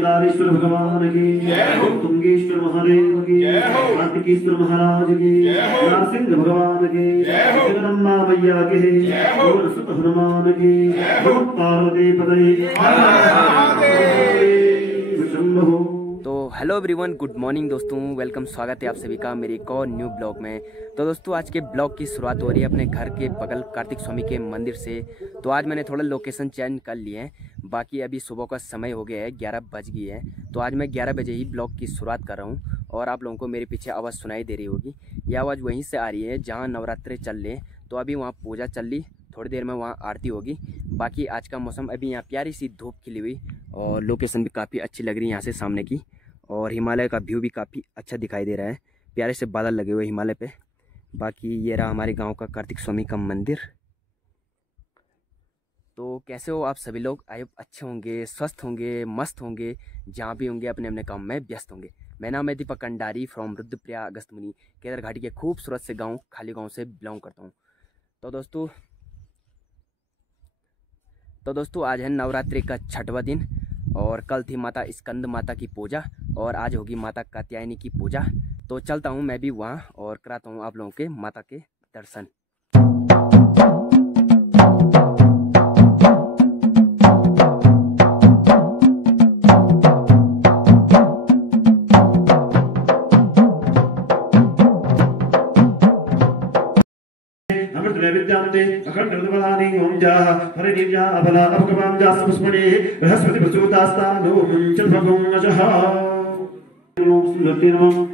केदारेश्वर भगवान की, ओम तुंगेश्वर महादेव की, कार्तिकेश्वर महाराज की, नरसिंह भगवान की, जगदम्बा मैया की, ओम सुत हनुमान की, ओम पार्वती पतये शंभो। तो हेलो एवरीवन, गुड मॉर्निंग दोस्तों, वेलकम, स्वागत है आप सभी का मेरे एक और न्यू ब्लॉग में। तो दोस्तों आज के ब्लॉग की शुरुआत हो रही है अपने घर के बगल कार्तिक स्वामी के मंदिर से। तो आज मैंने थोड़ा लोकेशन चेंज कर लिए हैं, बाकी अभी सुबह का समय हो गया है, 11 बज गई है। तो आज मैं 11 बजे ही ब्लॉग की शुरुआत कर रहा हूँ और आप लोगों को मेरे पीछे आवाज़ सुनाई दे रही होगी। ये आवाज़ वहीं से आ रही है जहाँ नवरात्रे चल रहे हैं। तो अभी वहाँ पूजा चल रही, थोड़ी देर में वहाँ आरती होगी। बाकी आज का मौसम अभी यहाँ प्यारी सी धूप खिली हुई और लोकेशन भी काफ़ी अच्छी लग रही है यहाँ से सामने की, और हिमालय का व्यू भी काफ़ी अच्छा दिखाई दे रहा है, प्यारे से बादल लगे हुए हिमालय पे। बाकी ये रहा हमारे गांव का कार्तिक स्वामी का मंदिर। तो कैसे हो आप सभी लोग? आई होप अच्छे होंगे, स्वस्थ होंगे, मस्त होंगे, जहाँ भी होंगे अपने अपने काम में व्यस्त होंगे। मेरा नाम है दीपक कंडारी फ्रॉम रुद्रप्रयाग अगस्त्यमुनि केदार घाटी के खूबसूरत से गाँव खाली गाँव से बिलोंग करता हूँ। तो दोस्तों आज है नवरात्रि का 6वां दिन और कल थी माता स्कंद माता की पूजा और आज होगी माता कात्यायनी की पूजा। तो चलता हूँ मैं भी वहाँ और कराता हूँ आप लोगों के माता के दर्शन। विद्यांते अखंड बलानि ओम जाः हरे दिव्या अबला अपकवाम जास पुष्पणे बृहस्पति प्रचोदास्तानो मुंचल भगवान अजः ओम सुलते नमः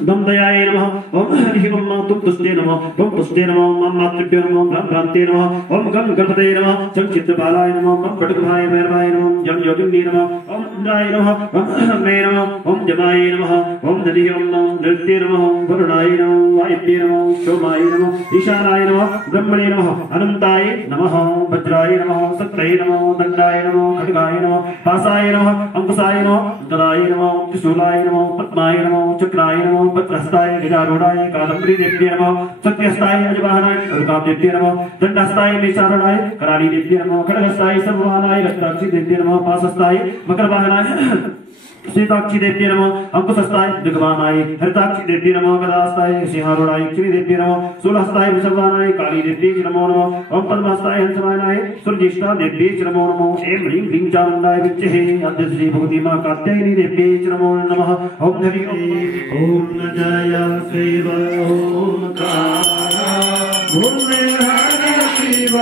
दम दयाय नमः ओम हरिः ओम तुम तुष्टे नमः ओम पुष्टे नमः ओम मातृभ्यो नमः ब्रह्म भ्रांते नमः ओम गम गणपतये नमः संचित बालाय नमः ओम पटुभाय भैरवाय नमः जम योगिनी नमः ओम इंद्राय नमः ओम अग्ने नमः ओम जमाय नमः ओम नदिः नमः नृत्ये नमः ओम वरुणाय नमः वायुव्ये नमः सोमाय नमः ईशानाय नमः ब्रह्मणे नमः अनंताय नमः वज्राय नमः सत्तये नमः दंडाय नमः खड्गाय नमः पासाय नमः अंकुशाय नमः गदाय नमः त्रिशूलाय नमः पद्माय नमः चक्राय नमः वज्रहस्ताय गजारूढ़ाय कादम्बरी देव्ये नमः सत्यहस्ताय अजवाहनाय अर्कादेव्ये नमः दंडहस्ताय मेषारूढ़ाय कराली देव्ये नमः खड्गहस्ताय सर्ववाहनाय रक्ताक्षी देव्ये नमः पाशहस्ताय मकरवाहनाय सीताक्षी देव्ये नमः अंकुशहस्ताय दिग्वाहनाय हरिताक्षी देव्ये नमः गदाहस्ताय सिंहारूढ़ाय लक्ष्मी देव्ये नमः शूलहस्ताय वृषभवाहनाय काली देव्ये नमो नमः ओम पद्महस्ताय हंसवाहनाय सूर्यज्येष्ठा देव्ये नमो नमः ऐं ह्रीं क्लीं चामुण्डाय विद्महे अद्य श्री भगवती मां कात्यायनी देव्ये नमो नमः ओम हरि ओम न जय शिव ओंकारा भूमे हर शिव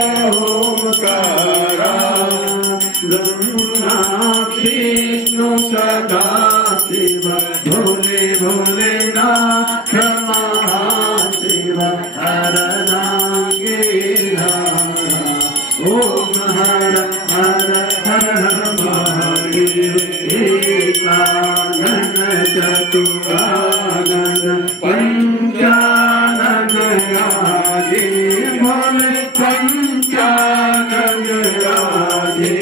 ओंकारा ब्रह्मा विष्णु सदा शिव भोले भोले नाथ महाशिव हर नागे ओम हर हर हर हर महादेव एकानन चतुरानन पंचानन राजे भोले पंचानन राजे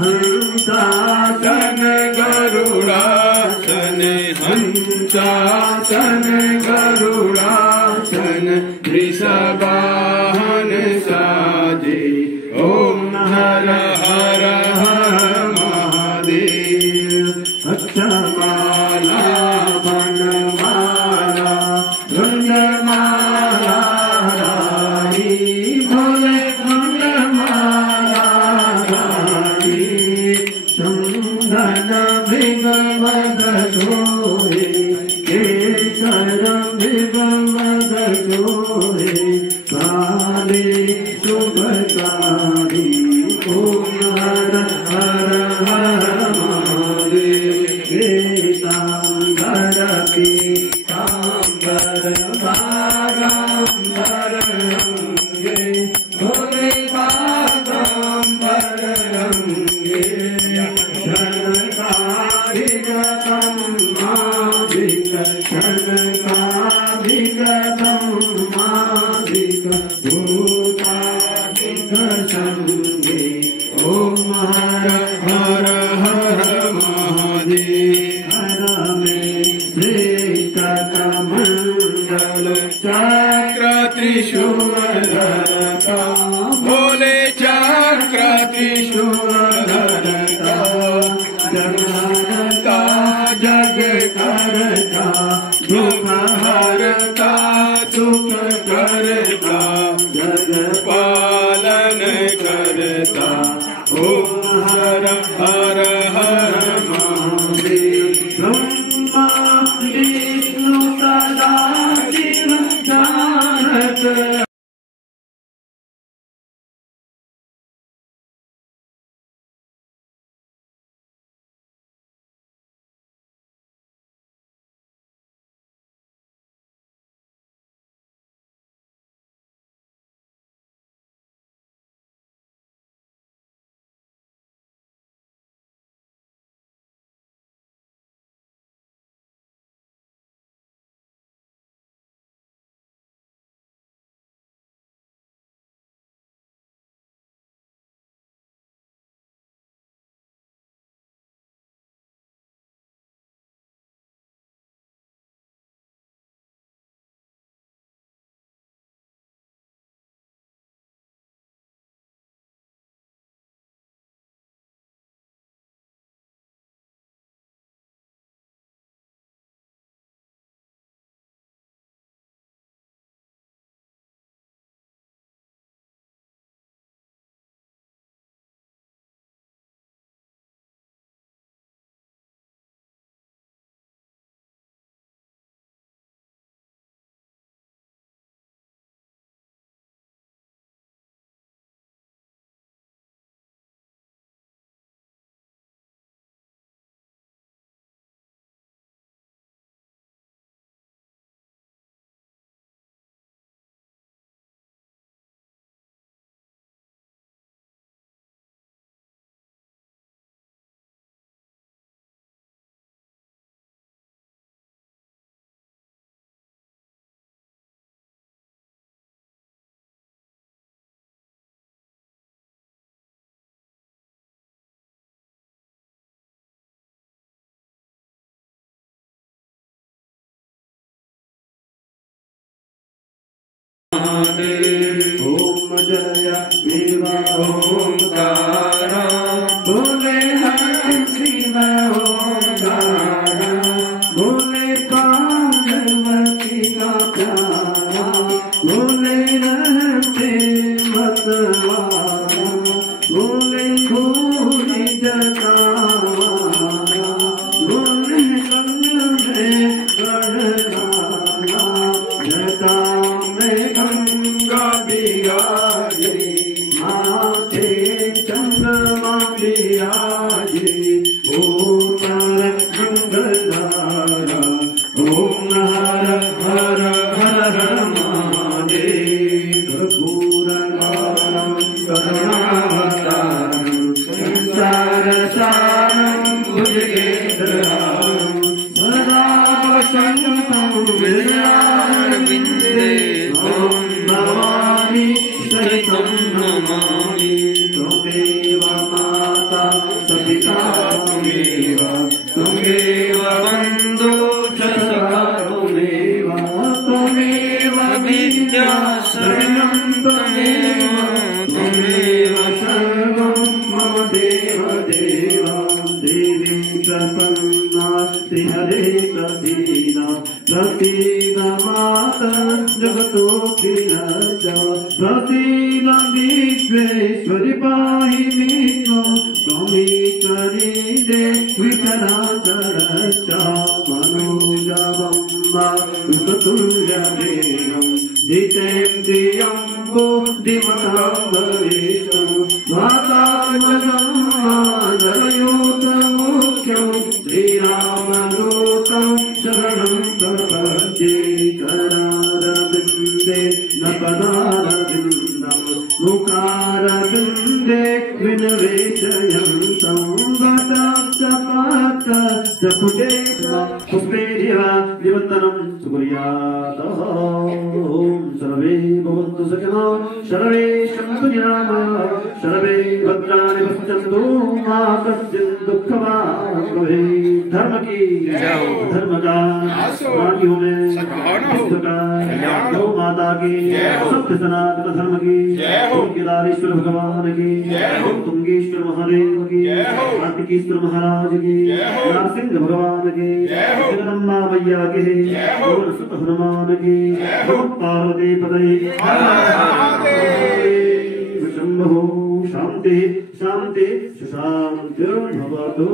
हंसासन गरुड़ासन हंसासन गरुड़ासन वृषभान साजे ओम हर हर हर महादेव अक्षमाला वनमाला गंधमाला रानी भोले गंधमाला रानी चंदन मृगमद सोहे केसर मृगमद सोहे काले शुभकारी ओम हर हर हर महादेव पीतांबर पीतांबर बारंबर रंगे भोले बारंबर रंगे शरणकारिक कम्मा हरता जग करता दुख हरता सुख करता जग पालन करता ओम हर हर हर महादेव ब्रह्मा विष्णु सदा शिव जानत ओम जय शिव ओंकार बोले हर शिव ओंकार बोले पार्वती का प्यारा बोले रहते मतवारा बोले भूरी जतावारा बोले कंग में गढ़गाना जटा गंगा बिराजे माथे चंद्रमा बिराजे ओम गंगाधारा ओम हर हर हर महादेव पूरगारं करुणावतारं संसार सारं भुजगेन्द्रहारं सदा वसन्तं हृदयारविन्दे ओम भवानी सहितं नमामि त्वमेव माता सपिता त्वमेव बन्धु च सखा त्वमेव विद्या शरणं त्वमेव सर्वं मम देव देवीं प्रपन्नास्ति हरे प्रसीद प्रसीद माता जगतोऽखिलस्य प्रसीद विश्वेश्वरि पाहि विष्णु त्वमीश्वरी देवी चराचरस्य मनोजवम्बा ऋतुल्यवेगं जितेन्द्रियं बुद्धिमतां वरिष्ठं मातात्मजन्मादयोतमुख्यं श्रीरामदूतं शरणं प्रपद्ये करारविन्दे न पदारविन्दं मुखारविन्दे विनिवेशयन्तं वटाक्षपाटचपुटे पुष्पेरिव निवन्दनं सुकुर्यात् ॐ सर्वे भवन्तु सुखिनो सर्वे सन्तु निरामयाः सर्वे भद्राणि पश्यन्तु मा कश्चित् दुःखभाग् भवेत्। धर्म की धर्म का प्राणियों में गौ माता की सत्य सनातन धर्म की केदारेश्वर भगवान की तुंगेश्वर महादेव की कार्तिकेश्वर महाराज की नरसिंह भगवान की जगदम्बा मैया के सुत हनुमान की पार्वती पदे शंभो शांति शांति शांतिर्भवतु।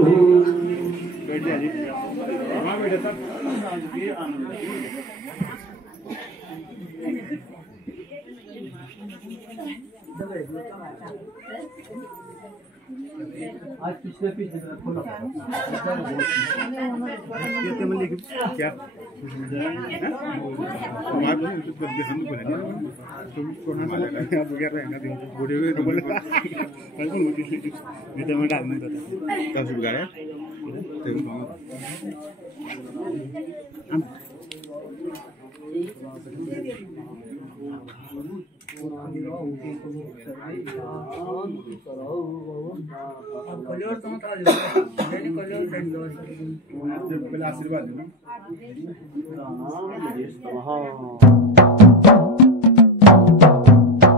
आज पिछले खोला क्या आशीर्वाद